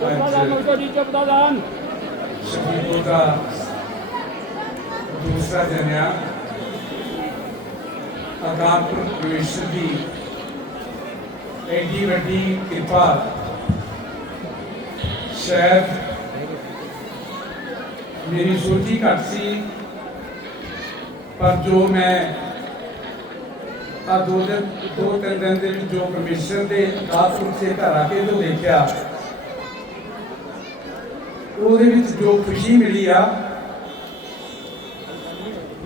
ਚੁਪਦਾਨ ਮੰਗੋ ਜੀ ਚੁਪਦਾਨ ਸ਼ਹੀਦੋ ਦਾ ਦੂਸਰਾ ਦਿਨ ਆ। ਪਰਮੇਸ਼ਰ ਦੀ ਐਡੀ ਵੱਡੀ ਕਿਰਪਾ ਸ਼ਾਇਦ ਮੇਰੀ ਸੋਚੀ ਘੱਟ ਸੀ, ਪਰ ਜੋ ਮੈਂ ਆ ਦੋ ਦਿਨ, ਦੋ ਤਿੰਨ ਦਿਨ ਦੇ ਵਿੱਚ ਜੋ ਪਰਮੇਸ਼ਰ ਦੇ ਅਕਾਲ ਪੁਰਖ ਘਰ ਆ ਕੇ ਜੋ ਦੇਖਿਆ ਉਹਦੇ ਵਿੱਚ ਜੋ ਖੁਸ਼ੀ ਮਿਲੀ ਆ,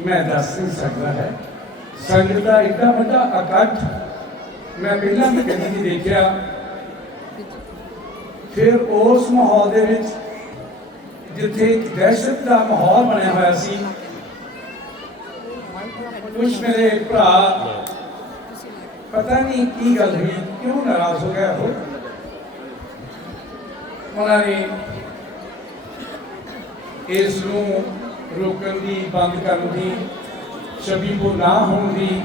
ਮੈਂ ਦੱਸ ਨਹੀਂ ਸਕਦਾ ਹੈ। ਸੰਗਤ ਦਾ ਇੱਡਾ ਵੱਡਾ ਇਕੱਠ ਮੈਂ ਪਹਿਲਾਂ ਵੀ ਕਦੇ ਨਹੀਂ ਦੇਖਿਆ। ਫਿਰ ਉਸ ਮਾਹੌਲ ਦੇ ਵਿੱਚ ਜਿੱਥੇ ਇੱਕ ਦਹਿਸ਼ਤ ਦਾ ਮਾਹੌਲ ਬਣਿਆ ਹੋਇਆ ਸੀ ਕੁਝ ਮੇਰੇ ਭਰਾ ਪਤਾ ਨਹੀਂ ਕੀ ਗੱਲ ਹੋਈ, ਕਿਉਂ ਨਾਰਾਜ਼ ਹੋ ਗਿਆ ਉਹ? ਉਹਨਾਂ ਨੇ ਇਸ ਨੂੰ ਰੋਕਣ ਦੀ, ਬੰਦ ਕਰਨ ਦੀ, ਛਵੀ ਨਾ ਹੋਣ ਦੀ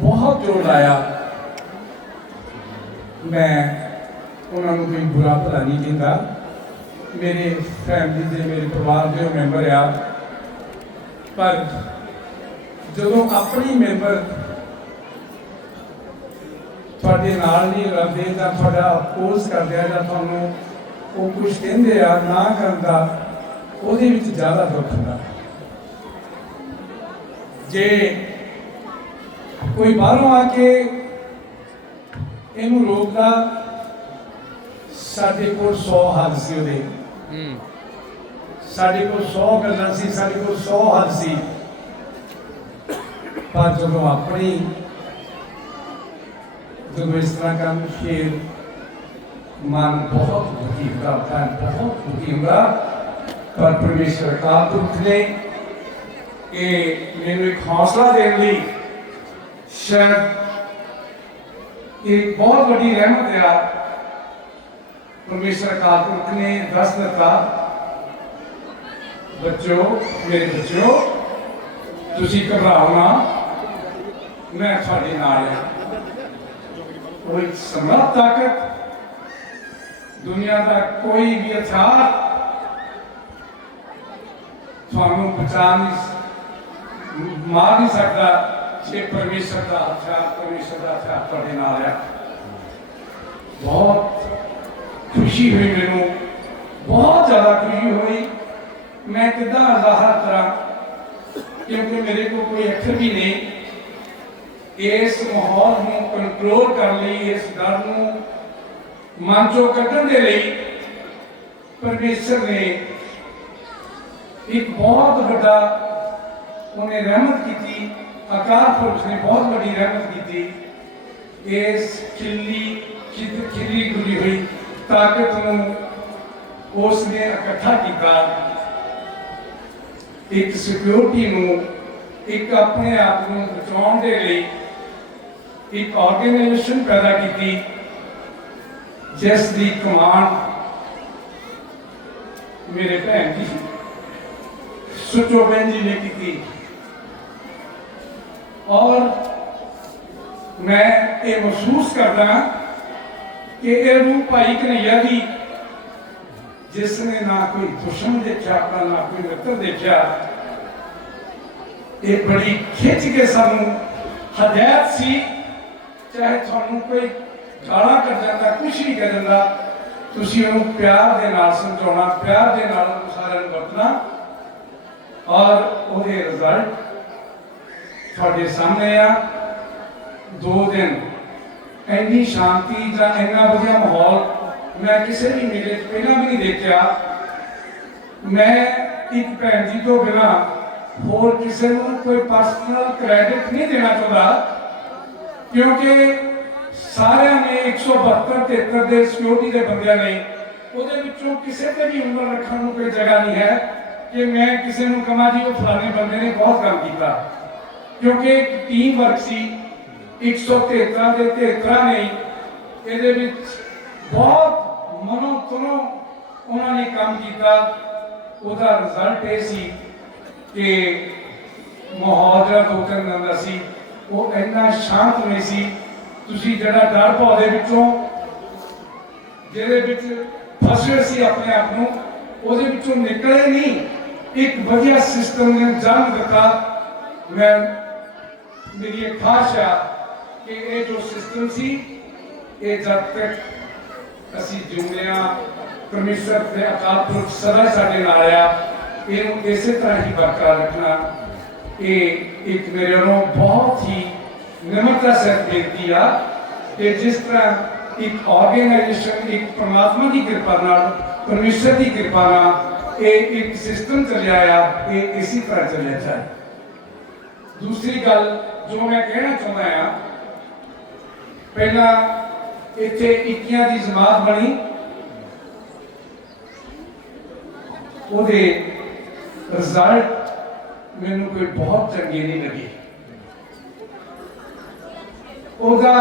ਬਹੁਤ ਜ਼ੋਰ ਆਇਆ ਮੈਂ ਉਹਨਾਂ ਨੂੰ ਕੋਈ ਬੁਰਾ ਭਲਾ ਨਹੀਂ ਕਹਿੰਦਾ। ਮੇਰੇ ਫੈਮਿਲੀ ਦੇ, ਮੇਰੇ ਪਰਿਵਾਰ ਦੇ ਉਹ ਮੈਂਬਰ ਆ। ਪਰ ਜਦੋਂ ਆਪਣੀ ਮੈਂਬਰ ਤੁਹਾਡੇ ਨਾਲ ਨਹੀਂ ਰਹਿੰਦੇ ਜਾਂ ਤੁਹਾਡਾ ਅਪੋਜ਼ ਕਰਦੇ ਆ ਜਾਂ ਤੁਹਾਨੂੰ ਉਹ ਕੁਝ ਕਹਿੰਦੇ ਆ ਨਾ ਕਰਨ ਦਾ ਉਹਦੇ ਵਿੱਚ ਜ਼ਿਆਦਾ ਦੁੱਖ ਹੁੰਦਾ। ਜੇ ਕੋਈ ਬਾਹਰੋਂ ਆ ਕੇ ਇਹਨੂੰ ਰੋਕਦਾ ਸਾਡੇ ਕੋਲ 100 ਹੱਲ ਸੀ ਉਹਦੇ। ਸਾਡੇ ਕੋਲ 100 ਗੱਲਾਂ ਸੀ ਸਾਡੇ ਕੋਲ 100 ਹੱਲ ਸੀ। ਪਰ ਜਦੋਂ ਆਪਣੀ ਜਦੋਂ ਇਸ ਤਰ੍ਹਾਂ ਕੰਮ ਫੇਰ ਮਨ ਬਹੁਤ ਦੁਖੀ ਹੁੰਦਾ ਹੈ ਬਹੁਤ ਦੁਖੀ ਹੁੰਦਾ ਪਰ ਪਰਮੇਸ਼ਰ ਦਾ ਦੁੱਖ ਨੇ ਇਹ ਮੈਨੂੰ ਇੱਕ ਹੌਸਲਾ ਦੇਣ ਲਈ ਸ਼ਾਇਦ ਇਹ ਬਹੁਤ ਵੱਡੀ ਰਹਿਮਤ ਆ ਪਰਮੇਸ਼ਰ ਦਾ ਪੁਰਖ ਨੇ ਦੱਸ ਦਿੱਤਾ ਬੱਚੋ ਮੇਰੇ ਬੱਚੋ ਤੁਸੀਂ ਘਬਰਾਓ ਨਾ ਮੈਂ ਤੁਹਾਡੇ ਨਾਲ ਹਾਂ ਕੋਈ ਸਮਰੱਥ ਤਾਕਤ ਦੁਨੀਆ ਦਾ ਕੋਈ ਵੀ ਹਥਿਆਰ ਤੁਹਾਨੂੰ ਬਚਾ ਨਹੀਂ ਮਾਰ ਨਹੀਂ ਸਕਦਾ ਜੇ ਪਰਮੇਸ਼ਰ ਦਾ ਹਥਿਆਰ, ਪਰਮੇਸ਼ਰ ਦਾ ਹਥਿਆਰ ਤੁਹਾਡੇ ਨਾਲ ਹੈ। ਬਹੁਤ ਖੁਸ਼ੀ ਹੋਈ ਮੈਨੂੰ। ਬਹੁਤ ਜ਼ਿਆਦਾ ਖੁਸ਼ੀ ਹੋਈ। ਮੈਂ ਕਿੱਦਾਂ ਜ਼ਾਹਰ ਕਰਾਂ? ਕਿਉਂਕਿ ਮੇਰੇ ਕੋਲ ਕੋਈ ਅੱਖਰ ਵੀ ਨਹੀਂ। ਇਸ ਮਾਹੌਲ ਨੂੰ ਕੰਟਰੋਲ ਕਰਨ ਲਈ, ਇਸ ਡਰ ਨੂੰ ਮਨ ਚੋਂ ਕੱਢਣ ਦੇ ਲਈ ਪਰਮੇਸ਼ਰ ਨੇ ਇੱਕ ਬਹੁਤ ਵੱਡਾ ਉਹਨੇ ਰਹਿਮਤ ਕੀਤੀ, ਅਕਾਲ ਪੁਰਖ ਨੇ ਬਹੁਤ ਵੱਡੀ ਰਹਿਮਤ ਕੀਤੀ। ਇਸ ਖਿੱਲੀ ਖਿੱਦ ਖਿੱਲੀ ਗੁਰੀ ਹੋਈ ਤਾਕਤ ਨੂੰ ਉਸ ਨੇ ਇਕੱਠਾ ਕੀਤਾ। ਇੱਕ ਸਿਕਿਉਰਿਟੀ ਨੂੰ, ਇੱਕ ਆਪਣੇ ਆਪ ਨੂੰ ਬਚਾਉਣ ਦੇ ਲਈ ਇੱਕ ਆਰਗੇਨਾਈਜੇਸ਼ਨ ਪੈਦਾ ਕੀਤੀ। ਜਿਸ ਦੀ ਕਮਾਂਡ ਮੇਰੇ ਭੈਣ ਜੀ ਸੁਚੋ ਬੈਨ ਜੀ ਨੇ ਕੀਤੀ ਔਰ ਮੈਂ ਇਹ ਮਹਿਸੂਸ ਕਰਦਾ ਕਿ ਇਹ ਰੂਹ ਭਾਈ ਕਨਈਆ ਦੀ ਜਿਸ ਨੇ ਨਾ ਕੋਈ ਦੁਸ਼ਮਣ ਦੇਖਿਆ ਆਪਣਾ ਨਾ ਕੋਈ ਮਿੱਤਰ ਦੇਖਿਆ ਇਹ ਬੜੀ ਖਿੱਚ ਕੇ ਸਾਨੂੰ ਹਦਾਇਤ ਸੀ ਚਾਹੇ ਤੁਹਾਨੂੰ ਕੋਈ ਗਾਲਾਂ ਕੱਢ ਜਾਂਦਾ ਕੁਝ ਵੀ ਕਰ ਜਾਂਦਾ ਤੁਸੀਂ ਉਹਨੂੰ ਪਿਆਰ ਦੇ ਨਾਲ ਸਮਝਾਉਣਾ, ਪਿਆਰ ਦੇ ਨਾਲ ਉਹਨੂੰ ਸਾਰਿਆਂ ਨੂੰ ਵਰਤਣਾ। ਔਰ ਉਹਦੇ ਰਿਜ਼ਲਟ ਤੁਹਾਡੇ ਸਾਹਮਣੇ ਆ। ਦੋ ਦਿਨ ਇੰਨੀ ਸ਼ਾਂਤੀ ਜਾਂ ਇੰਨਾ ਵਧੀਆ ਮਾਹੌਲ ਮੈਂ ਕਿਸੇ ਵੀ ਮੇਲੇ 'ਚ ਪਹਿਲਾਂ ਵੀ ਨਹੀਂ ਦੇਖਿਆ। ਮੈਂ ਇੱਕ ਭੈਣ ਜੀ ਤੋਂ ਬਿਨਾ ਹੋਰ ਕਿਸੇ ਨੂੰ ਕੋਈ ਪਰਸਨਲ ਕ੍ਰੈਡਿਟ ਨਹੀਂ ਦੇਣਾ ਚਾਹੁੰਦਾ। ਕਿਉਂਕਿ ਸਾਰਿਆਂ ਨੇ 172 73 ਦੇ ਸਿਕਿਉਰਿਟੀ ਦੇ ਬੰਦਿਆਂ ਨੇ ਉਹਦੇ ਵਿੱਚੋਂ ਕਿਸੇ ਤੇ ਵੀ ਉਂਗਲ ਰੱਖਣ ਨੂੰ ਕੋਈ ਜਗ੍ਹਾ ਨਹੀਂ ਹੈ ਕਿ ਮੈਂ ਕਿਸੇ ਨੂੰ ਕਹਾਂ ਜੀ, ਉਹ ਫਲਾਣੇ ਬੰਦੇ ਨੇ ਬਹੁਤ ਕੰਮ ਕੀਤਾ। ਕਿਉਂਕਿ ਟੀਮ ਵਰਕ ਸੀ 173 ਦੇ 73 ਨੇ, ਇਹਦੇ ਵਿੱਚ ਬਹੁਤ ਮਨੋ ਤਨੋ ਉਹਨਾਂ ਨੇ ਕੰਮ ਕੀਤਾ। ਉਹਦਾ ਰਿਜ਼ਲਟ ਇਹ ਸੀ ਕਿ ਮਾਹੌਲ ਦੋ ਤਿੰਨ ਦਿਨ ਦਾ ਸੀ, ਉਹ ਇੰਨਾ ਸ਼ਾਂਤ ਨਹੀਂ ਸੀ ਤੁਸੀਂ ਜਿਹੜਾ ਡਰ ਭੌ ਦੇ ਵਿੱਚੋਂ, ਜਿਹਦੇ ਵਿੱਚ ਫਸੇ ਸੀ ਆਪਣੇ ਆਪ ਨੂੰ, ਉਹਦੇ ਵਿੱਚੋਂ ਨਿਕਲੇ ਨਹੀਂ। ਇੱਕ ਵਧੀਆ ਸਿਸਟਮ ਨੇ ਜਨਮ ਦਿੱਤਾ। ਮੈਂ, ਮੇਰੀ ਇਹ ਖਾਸ਼ ਆ ਕਿ ਇਹ ਜੋ ਸਿਸਟਮ ਸੀ, ਇਹ ਜਦ ਤੱਕ ਅਸੀਂ ਜੁਮਲਿਆਂ ਪਰਮੇਸ਼ਰ ਦੇ ਅਕਾਲ ਪੁਰਖ ਸਦਾ ਸਾਡੇ ਨਾਲ ਆ। ਇਹਨੂੰ ਇਸੇ ਤਰ੍ਹਾਂ ਹੀ ਬਰਕਰਾਰ ਰੱਖਣਾ। ਇਹ ਇੱਕ ਮੇਰੇ ਵੱਲੋਂ ਬਹੁਤ ਹੀ ਨਿਮਰਤਾ ਸਹਿਤ ਬੇਨਤੀ ਆ ਕਿ ਜਿਸ ਤਰ੍ਹਾਂ ਇੱਕ ਆਰਗੇਨਾਈਜੇਸ਼ਨ ਇੱਕ ਪਰਮਾਤਮਾ ਦੀ ਕਿਰਪਾ ਨਾਲ, ਪਰਮੇਸ਼ਰ ਦੀ ਕਿਰਪਾ ਨਾਲ ਇਹ ਇੱਕ ਸਿਸਟਮ ਚੱਲਿਆ ਆ, ਇਹ ਇਸੇ ਤਰ੍ਹਾਂ ਚੱਲਿਆ ਚਾਹੇ ਦੂਸਰੀ ਗੱਲ ਜੋ ਮੈਂ ਕਹਿਣਾ ਚਾਹੁੰਦਾ ਆ, ਪਹਿਲਾਂ ਇੱਥੇ 21 ਦੀ ਜਮਾਤ ਬਣੀ। ਉਹਦੇ ਰਿਜ਼ਲਟ ਮੈਨੂੰ ਕੋਈ ਬਹੁਤ ਚੰਗੇ ਨਹੀਂ ਲੱਗੇ। ਉਹਦਾ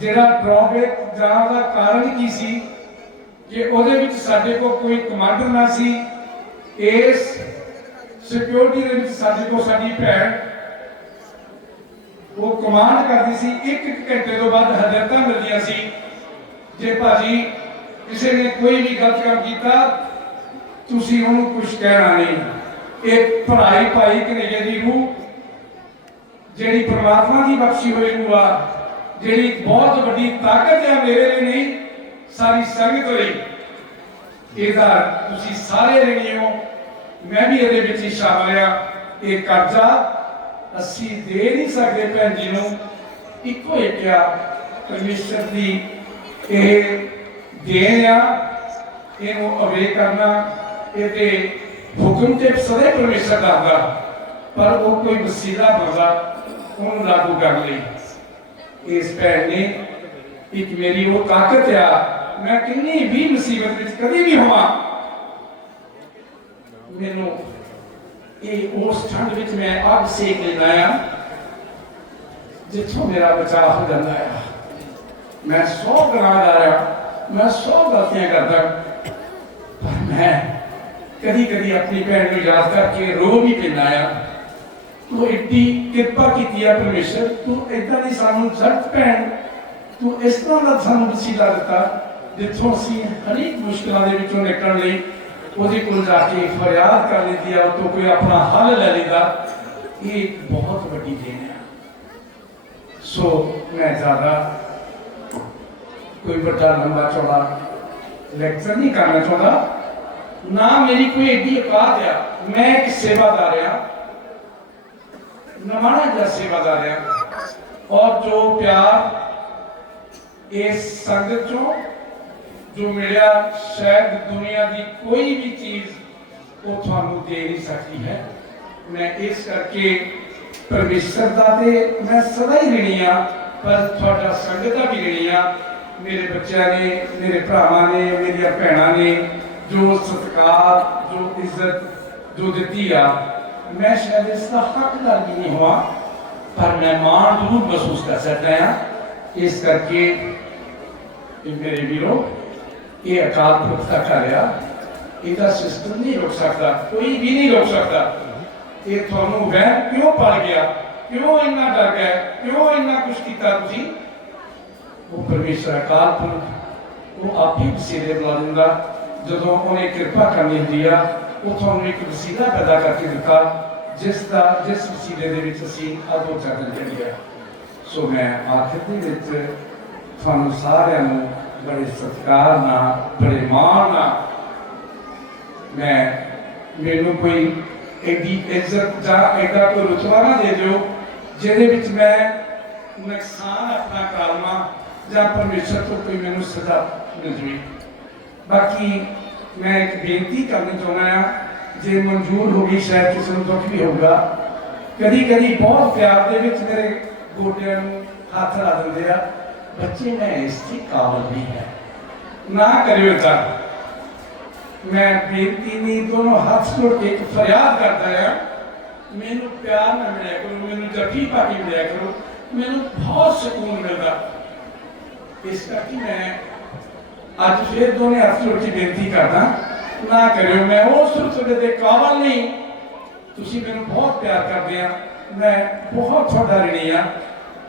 ਜਿਹੜਾ ਡਰਾਬੈਕ ਜਾਂ ਦਾ ਕਾਰਨ ਕੀ ਸੀ ਕਿ ਉਹਦੇ ਵਿੱਚ ਸਾਡੇ ਕੋਲ ਕੋਈ ਕਮਾਂਡਰ ਨਾ ਸੀ, ਇਸ ਸਿਕਿਉਰਿਟੀ ਦੇ ਵਿੱਚ ਸਾਡੇ ਕੋਲ ਸਾਡੀ ਭੈਣ ਉਹ ਕਮਾਂਡ ਕਰਦੀ ਸੀ, ਇੱਕ ਘੰਟੇ ਤੋਂ ਬਾਅਦ ਹਦਾਇਤਾਂ ਮਿਲਦੀਆਂ ਸੀ ਜੇ ਭਾਜੀ ਕਿਸੇ ਨੇ ਕੋਈ ਵੀ ਗਲਤ ਕੰਮ ਕੀਤਾ, ਤੁਸੀਂ ਉਹਨੂੰ ਕੁਝ ਕਹਿਣਾ ਨਹੀਂ। ਇਹ ਪੜਾਈ ਭਾਈ ਕਨਈਆ ਦੀ ਰੂਹ ਜਿਹੜੀ ਪ੍ਰਮਾਤਮਾ ਦੀ ਬਖਸ਼ੀ ਹੋਈ ਰੂਹ ਆ ਜਿਹੜੀ ਬਹੁਤ ਵੱਡੀ ਤਾਕਤ ਹੈ ਮੇਰੇ ਲਈ ਨਹੀਂ, ਸਾਰੀ ਸੰਗਤ ਲਈ। ਇਹਦਾ ਤੁਸੀਂ ਸਾਰੇ ਲੈਣੀ ਹੋ, ਮੈਂ ਵੀ ਇਹਦੇ ਵਿੱਚ ਹੀ ਸ਼ਾਮਲ ਆ ਇਹ ਕਰਜ਼ਾ ਅਸੀਂ ਦੇ ਨਹੀਂ ਸਕਦੇ ਭੈਣ ਜੀ ਨੂੰ। ਇੱਕੋ ਇੱਕ ਆ ਪਰਮੇਸ਼ਰ ਦੀ ਇਹ ਦੇਣ ਆ, ਇਹਨੂੰ ਅਵੇ ਕਰਨਾ, ਇਹਦੇ ਹੁਕਮ ਤੇ ਸਦਾ ਪਰਮੇਸ਼ਰ ਦਾ ਹੁੰਦਾ। ਪਰ ਉਹ ਕੋਈ ਵਸੀਲਾ ਬਣਦਾ ਉਹਨੂੰ ਲਾਗੂ ਕਰ ਲਈ ਇਸ ਭੈਣ ਨੇ ਇੱਕ ਮੇਰੀ ਉਹ ਤਾਕਤ ਆ, ਮੈਂ ਕਿੰਨੀ ਵੀ ਮੁਸੀਬਤ ਵਿੱਚ ਕਦੀ ਵੀ ਹੋਵਾਂ। ਮੈਨੂੰ ਇਹ ਉਸ ਠੰਡ ਵਿੱਚ ਮੈਂ ਅੱਗ ਸੇਕ ਲੈਂਦਾ ਆ ਜਿੱਥੋਂ ਮੇਰਾ ਬਚਾਅ ਹੋ ਜਾਂਦਾ ਆ। ਮੈਂ ਸੌ ਗੁਨਾਹਗਾਰ ਆ ਮੈਂ ਸੌ ਗਲਤੀਆਂ ਕਰਦਾ, ਪਰ ਮੈਂ ਕਦੀ ਕਦੀ ਆਪਣੀ ਭੈਣ ਨੂੰ ਯਾਦ ਕਰਕੇ ਰੋ ਵੀ ਪੈਂਦਾ ਆ। ਤੂੰ ਇੱਡੀ ਕਿਰਪਾ ਕੀਤੀ ਆ ਪਰਮੇਸ਼ਰ, ਤੂੰ ਇਦਾਂ ਦੀ ਸਾਨੂੰ ਜ਼ਰਤ ਭੈਣ, ਤੂੰ ਇਸ ਤਰ੍ਹਾਂ ਦਾ ਸਾਨੂੰ ਵਸੀਲਾ ਦਿੱਤਾ, ਜਿੱਥੋਂ ਅਸੀਂ ਹਰੇਕ ਮੁਸ਼ਕਲਾਂ ਦੇ ਵਿੱਚੋਂ ਨਿਕਲਣ ਲਈ ਉਹਦੇ ਕੋਲ ਜਾ ਕੇ ਫਰਿਆਦ ਕਰ ਲੈਂਦੀ ਆ ਤੋਂ ਕੋਈ ਆਪਣਾ ਹੱਲ ਲੈ ਲੈਂਦਾ ਇਹ ਬਹੁਤ ਵੱਡੀ ਦੇਣ ਹੈ ਸੋ ਮੈਂ ਜ਼ਿਆਦਾ ਕੋਈ ਵੱਡਾ ਲੰਬਾ ਚੌੜਾ ਲੈਕਚਰ ਨਹੀਂ ਕਰਨਾ ਚਾਹੁੰਦਾ। ਨਾ ਮੇਰੀ ਕੋਈ ਏਡੀ ਔਕਾਤ ਆ। ਮੈਂ ਇੱਕ ਸੇਵਾਦਾਰ ਆ। ਨਮਾਣਾ ਦਾ ਸੇਵਾਦਾਰ ਆ ਔਰ ਜੋ ਪਿਆਰ ਇਸ ਸੰਗਤ ਚੋਂ, ਜੋ ਮਿਲਿਆ ਸ਼ਾਇਦ ਦੁਨੀਆ ਦੀ ਕੋਈ ਵੀ ਚੀਜ਼, ਉਹ ਤੁਹਾਨੂੰ ਦੇ ਨਹੀਂ ਸਕਦੀ ਹੈ। ਮੈਂ ਇਸ ਕਰਕੇ ਪਰਮੇਸ਼ਰ ਦਾ ਤੇ ਮੈਂ ਸਦਾ ਹੀ ਰਣੀ ਆ ਪਰ ਤੁਹਾਡਾ ਸੰਗਤ ਦਾ ਵੀ ਰਣੀ ਆ ਮੇਰੇ ਬੱਚਿਆਂ ਨੇ, ਮੇਰੇ ਭਰਾਵਾਂ ਨੇ, ਮੇਰੀਆਂ ਭੈਣਾਂ ਨੇ ਜੋ ਸਤਿਕਾਰ, ਜੋ ਇੱਜ਼ਤ ਜੋ ਦਿੱਤੀ ਆ ਮੈਂ ਸ਼ਾਇਦ ਇਸ ਦਾ ਹੱਕਦਾਰ ਵੀ ਨਹੀਂ ਹੋਆ ਪਰ ਮੈਂ ਮਾਣ ਜ਼ਰੂਰ ਮਹਿਸੂਸ ਕਰ ਸਕਦਾ ਹਾਂ ਇਸ ਕਰਕੇ ਇਹ ਮੇਰੇ ਵੀਰੋ ਇਹ ਅਕਾਲ ਪੁਰਖ ਦਾ ਘਰ ਆ ਇਹਦਾ ਸਿਸਟਮ ਨਹੀਂ ਰੋਕ ਸਕਦਾ ਕੋਈ ਵੀ ਨਹੀਂ ਰੋਕ ਸਕਦਾ ਇਹ ਤੁਹਾਨੂੰ ਵਹਿਮ ਕਿਉਂ ਪੜ ਗਿਆ ਕਿਉਂ ਇੰਨਾ ਡਰ ਗਿਆ ਕਿਉਂ ਇੰਨਾ ਕੁਝ ਕੀਤਾ ਤੁਸੀਂ ਉਹ ਪਰਮੇਸ਼ਰ ਅਕਾਲ ਪੁਰਖ ਉਹ ਆਪ ਹੀ ਵਸੀਲੇ ਬਣਾ ਦਿੰਦਾ ਜਦੋਂ ਉਹਨੇ ਕਿਰਪਾ ਕਰਨੀ ਹੁੰਦੀ ਆ ਉਹ ਤੁਹਾਨੂੰ ਇੱਕ ਵਸੀਲਾ ਪੈਦਾ ਕਰਕੇ ਦਿੱਤਾ, ਜਿਸ ਦਾ, ਜਿਸ ਵਸੀਲੇ ਦੇ ਵਿੱਚ ਅਸੀਂ ਅਦੋ ਚੱਲ ਜਾਂਦੇ ਸੋ ਮੈਂ ਆਖਿਰ ਦੇ ਵਿੱਚ ਤੁਹਾਨੂੰ ਸਾਰਿਆਂ ਨੂੰ ਬੜੇ ਸਤਿਕਾਰ ਨਾਲ, ਬੜੇ ਮਾਣ ਨਾਲ ਮੈਂ, ਮੈਨੂੰ ਕੋਈ ਐਡੀ ਇੱਜ਼ਤ ਜਾਂ ਐਡਾ ਕੋਈ ਰੁਤਬਾ ਨਾ ਦੇ ਦਿਓ, ਜਿਹਦੇ ਵਿੱਚ ਮੈਂ ਨੁਕਸਾਨ ਆਪਣਾ ਕਰਮਾ ਜਾਂ ਪਰਮੇਸ਼ਰ ਤੋਂ ਕੋਈ ਮੈਨੂੰ ਸਜ਼ਾ ਮਿਲ ਜਵੇ ਬਾਕੀ ਮੈਂ ਇੱਕ ਬੇਨਤੀ ਕਰਨੀ ਚਾਹੁੰਦਾ ਆ ਜੇ ਮਨਜ਼ੂਰ ਹੋ ਗਈ ਸ਼ਾਇਦ ਕਿਸੇ ਨੂੰ ਦੁੱਖ ਵੀ ਹੋਊਗਾ। ਕਦੀ ਕਦੀ ਬਹੁਤ ਪਿਆਰ ਦੇ ਵਿੱਚ ਮੇਰੇ ਗੋਡਿਆਂ ਨੂੰ ਹੱਥ ਲਾ ਦਿੰਦੇ ਆ, ਬੱਚੇ, ਮੈਂ ਇਸ ਦੀ ਕਾਬਲ ਨਹੀਂ ਹੈ। ਨਾ ਕਰਿਓ ਤਾਂ ਮੈਂ ਬੇਨਤੀ ਨਹੀਂ ਦੋਨੋਂ ਹੱਥ ਜੋੜ ਕੇ ਇੱਕ ਫਰਿਆਦ ਕਰਦਾ ਆ ਮੈਨੂੰ ਪਿਆਰ ਨਾ ਮਿਲਿਆ ਕਰੋ, ਮੈਨੂੰ ਜੱਫੀ ਪਾ ਕੇ ਮਿਲਿਆ ਕਰੋ, ਮੈਨੂੰ ਬਹੁਤ ਸਕੂਨ ਮਿਲਦਾ। ਇਸ ਕਰਕੇ ਮੈਂ ਅੱਜ ਫਿਰ ਦੋਨੇ ਹੱਥ ਜੋੜ ਕੇ ਬੇਨਤੀ ਕਰਦਾ, ਨਾ ਕਰਿਓ, ਮੈਂ ਉਸ ਰੁਤਬੇ ਦੇ ਕਾਬਲ ਨਹੀਂ। ਤੁਸੀਂ ਮੈਨੂੰ ਬਹੁਤ ਪਿਆਰ ਕਰਦੇ ਆ, ਮੈਂ ਬਹੁਤ ਤੁਹਾਡਾ ਰਣੀ ਆ,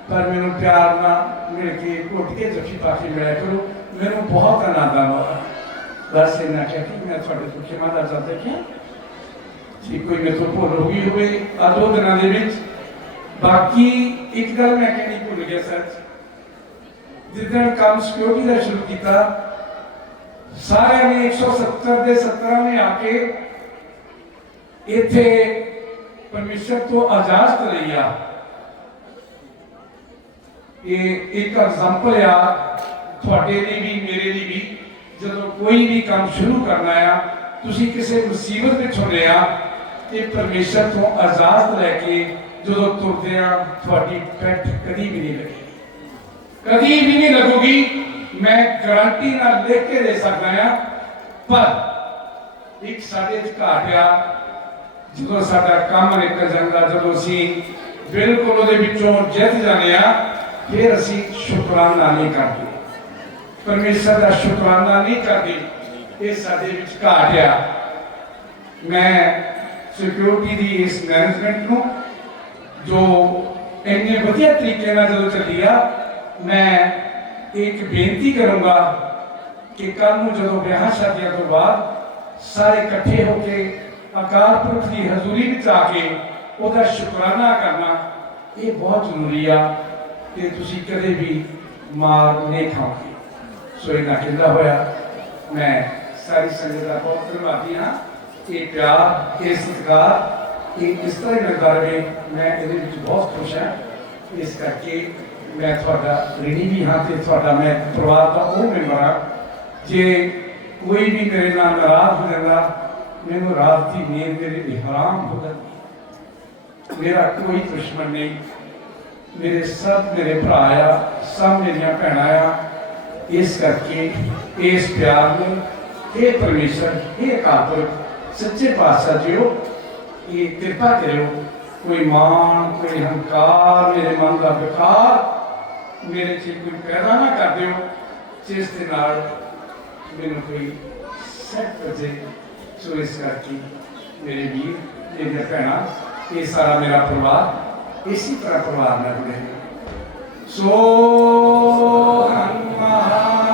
ਪਰ ਮੈਨੂੰ ਪਿਆਰ ਨਾਲ ਮਿਲ ਕੇ ਘੁੱਟ ਕੇ ਜੱਫੀ ਪਾ ਕੇ ਮਿਲਿਆ ਕਰੋ, ਮੈਨੂੰ ਬਹੁਤ ਆਨੰਦ ਆਉਂਦਾ ਬਸ ਇਹਨਾਂ ਕਹਿ ਕੇ ਮੈਂ ਤੁਹਾਡੇ ਤੋਂ ਖਿਮਾ ਦਾ ਚਾਹਤਾ ਕਿ ਜੇ ਕੋਈ ਮੇਰੇ ਤੋਂ ਭੁੱਲ ਹੋ ਗਈ ਹੋਵੇ, ਆ ਦੋ ਦਿਨਾਂ ਦੇ ਵਿੱਚ। ਬਾਕੀ ਇੱਕ ਗੱਲ ਮੈਂ ਕਹਿਣੀ ਭੁੱਲ ਗਿਆ, ਸਰ। ਜਿੱਦਣ ਕੰਮ ਸਿਕਿਉਰਿਟੀ ਦਾ ਸ਼ੁਰੂ ਕੀਤਾ ਸਾਰਿਆਂ ਨੇ 170 ਦੇ 17 ਨੇ ਆ ਕੇ ਇੱਥੇ ਪਰਮੇਸ਼ਰ ਤੋਂ ਇਜਾਜ਼ਤ ਲਈ ਆ ਇਹ ਇੱਕ ਐਗਜ਼ਾਮਪਲ ਆ, ਤੁਹਾਡੇ ਲਈ ਵੀ, ਮੇਰੇ ਲਈ ਵੀ, ਜਦੋਂ ਕੋਈ ਵੀ ਕੰਮ ਸ਼ੁਰੂ ਕਰਨਾ ਆ, ਤੁਸੀਂ ਕਿਸੇ ਮੁਸੀਬਤ ਵਿੱਚ ਹੁੰਦੇ ਆ, ਤੇ ਪਰਮੇਸ਼ਰ ਤੋਂ ਇਜਾਜ਼ਤ ਲੈ ਕੇ ਜਦੋਂ ਤੁਰਦੇ ਆ, ਤੁਹਾਡੀ ਪੈਠ ਕਦੀ ਵੀ ਨਹੀਂ ਲੱਗੀ ਕਦੀ ਵੀ ਨਹੀਂ ਲੱਗੂਗੀ। ਮੈਂ ਗਾਰੰਟੀ ਨਾਲ ਲਿਖ ਕੇ ਦੇ ਸਕਦਾ ਆ ਪਰ ਇੱਕ ਸਾਡੇ ਚ ਘਾਟ ਆ, ਜਦੋਂ ਸਾਡਾ ਕੰਮ ਨਿਕਲ ਜਾਂਦਾ, ਜਦੋਂ ਅਸੀਂ ਬਿਲਕੁਲ ਉਹਦੇ ਵਿੱਚੋਂ ਜਿੱਤ ਜਾਂਦੇ ਆ ਫਿਰ ਅਸੀਂ ਸ਼ੁਕਰਾਨਾ ਨਹੀਂ ਕਰਦੇ। ਪਰਮੇਸ਼ਰ ਦਾ ਸ਼ੁਕਰਾਨਾ ਨਹੀਂ ਕਰਦੇ, ਇਹ ਸਾਡੇ ਵਿੱਚ ਘਾਟ ਆ। ਮੈਂ ਸਿਕਿਉਰਿਟੀ ਦੀ ਇਸ ਮੈਨੇਜਮੈਂਟ ਨੂੰ, ਜੋ ਇੰਨੇ ਵਧੀਆ ਤਰੀਕੇ ਨਾਲ ਜਦੋਂ ਚੱਲੀ ਆ, ਮੈਂ ਇੱਕ ਬੇਨਤੀ ਕਰੂੰਗਾ ਕਿ ਕੱਲ ਨੂੰ ਜਦੋਂ ਵਿਆਹ ਸ਼ਾਦੀਆਂ ਤੋਂ ਬਾਅਦ ਸਾਰੇ ਇਕੱਠੇ ਹੋ ਕੇ ਅਕਾਲ ਪੁਰਖ ਦੀ ਹਜ਼ੂਰੀ ਵਿੱਚ ਆ ਕੇ ਉਹਦਾ ਸ਼ੁਕਰਾਨਾ ਕਰਨਾ, ਇਹ ਬਹੁਤ ਜ਼ਰੂਰੀ ਆ ਕਿ ਤੁਸੀਂ ਕਦੇ ਵੀ ਮਾਰ ਨਹੀਂ ਖਾਓਗੇ। ਸੋ ਇਹਨਾਂ ਕਹਿੰਦਾ ਹੋਇਆ, ਮੈਂ ਸਾਰੀ ਸੰਗਤ ਦਾ ਬਹੁਤ ਧੰਨਵਾਦੀ ਹਾਂ। ਇਹ ਪਿਆਰ, ਇਹ ਸਤਿਕਾਰ, ਇਹ ਇਸ ਤਰ੍ਹਾਂ ਹੀ ਮਿਲਦਾ ਰਹੇ। ਮੈਂ ਇਹਦੇ ਵਿੱਚ ਬਹੁਤ ਖੁਸ਼ ਹਾਂ। ਇਸ ਕਰਕੇ ਮੈਂ ਤੁਹਾਡਾ, ਰਿਣੀ ਵੀ ਹਾਂ, ਤੇ ਤੁਹਾਡਾ ਮੈਂ ਪਰਿਵਾਰ ਦਾ ਉਹ ਮੈਂਬਰ ਹਾਂ, ਜੇ ਕੋਈ ਵੀ ਮੇਰੇ ਨਾਲ ਨਾਰਾਜ਼ ਹੋ ਜਾਂਦਾ, ਮੈਨੂੰ ਰਾਤ ਦੀ ਨੀਂਦ ਮੇਰੇ ਲਈ ਹਰਾਮ ਹੋ ਜਾਂਦੀ ਮੇਰਾ ਕੋਈ ਦੁਸ਼ਮਣ ਨਹੀਂ। ਮੇਰੇ ਸਭ ਮੇਰੇ ਭਰਾ ਆ, ਸਭ ਮੇਰੀਆਂ ਭੈਣਾਂ ਆ। ਇਸ ਕਰਕੇ ਇਸ ਪਿਆਰ ਨੂੰ ਇਹ ਪਰਮੇਸ਼ਰ ਇਹ ਅਕਾਲ ਸੱਚੇ ਪਾਤਸ਼ਾਹ ਜੀਓ, ਇਹ ਕਿਰਪਾ ਕਰਿਓ। ਕੋਈ ਮਾਣ, ਕੋਈ ਹੰਕਾਰ ਮੇਰੇ ਮਨ ਦਾ ਵਿਕਾਰ ਮੇਰੇ ਚ ਕੋਈ ਪੈਦਾ ਨਾ ਕਰ ਦਿਓ, ਜਿਸ ਦੇ ਨਾਲ ਮੈਨੂੰ ਕੋਈ ਸੈਟ ਵਜੇ ਸੋ ਇਸ ਕਰਕੇ ਮੇਰੇ ਵੀਰ ਮੇਰੀਆਂ ਭੈਣਾਂ, ਇਹ ਸਾਰਾ ਮੇਰਾ ਪਰਿਵਾਰ, ਇਸੇ ਤਰ੍ਹਾਂ ਪਰਿਵਾਰ ਨਾਲ ਜੁੜੇ ਹੋਏ। ਸੋ ਹਨੂਮਾਨ